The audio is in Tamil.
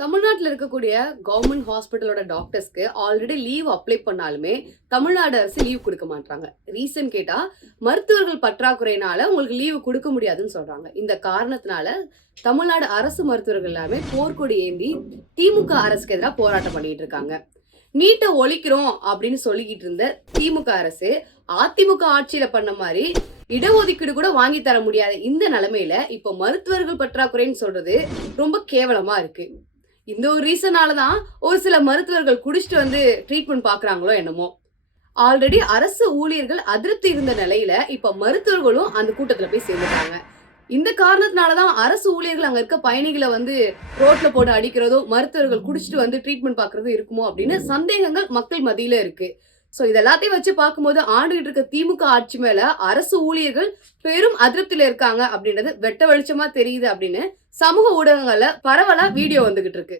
தமிழ்நாட்டில் இருக்கக்கூடிய கவர்மெண்ட் ஹாஸ்பிட்டலோட டாக்டர்ஸ்க்கு ஆல்ரெடி லீவ் அப்ளை பண்ணாலுமே தமிழ்நாடு அரசு லீவ் கொடுக்க மாட்டாங்க. ரீசன் கேட்டா மருத்துவர்கள் பற்றாக்குறையினால உங்களுக்கு லீவு கொடுக்க முடியாதுன்னு சொல்றாங்க. இந்த காரணத்தினால தமிழ்நாடு அரசு மருத்துவர்கள் எல்லாமே போர்க்கொடி ஏந்தி திமுக அரசுக்கு எதிராக போராட்டம் பண்ணிட்டு இருக்காங்க. நீட்டை ஒழிக்கிறோம் அப்படின்னு சொல்லிக்கிட்டு இருந்த திமுக அரசு அதிமுக ஆட்சியில பண்ண மாதிரி இடஒதுக்கீடு கூட வாங்கி தர முடியாத இந்த நிலைமையில இப்ப மருத்துவர்கள் பற்றாக்குறைன்னு சொல்றது ரொம்ப கேவலமா இருக்கு. இந்த ஒரு ரீசனாலதான் ஒரு சில மருத்துவர்கள் குடிச்சிட்டு வந்து ட்ரீட்மெண்ட் பாக்குறாங்களோ என்னமோ. ஆல்ரெடி அரசு ஊழியர்கள் அதிருப்தி இருந்த நிலையில இப்ப மருத்துவர்களும் அந்த கூட்டத்துல போய் சேர்ந்துட்டாங்க. இந்த காரணத்தினாலதான் அரசு ஊழியர்கள் அங்க இருக்க பயணிகளை வந்து ரோட்ல போட்டு அடிக்கிறதும் மருத்துவர்கள் குடிச்சிட்டு வந்து ட்ரீட்மெண்ட் பாக்குறதும் இருக்குமோ அப்படின்னு சந்தேகங்கள் மக்கள் மத்தியில இருக்கு. சோ இதெல்லாத்தையும் வச்சு பார்க்கும்போது ஆண்டுகிட்டு இருக்க திமுக ஆட்சி மேல அரசு ஊழியர்கள் பெரும் அதிருப்தியில இருக்காங்க அப்படின்றது வெட்ட வெளிச்சமா தெரியுது அப்படின்னு சமூக ஊடகங்கள்ல பரவலா வீடியோ வந்துகிட்டு இருக்கு.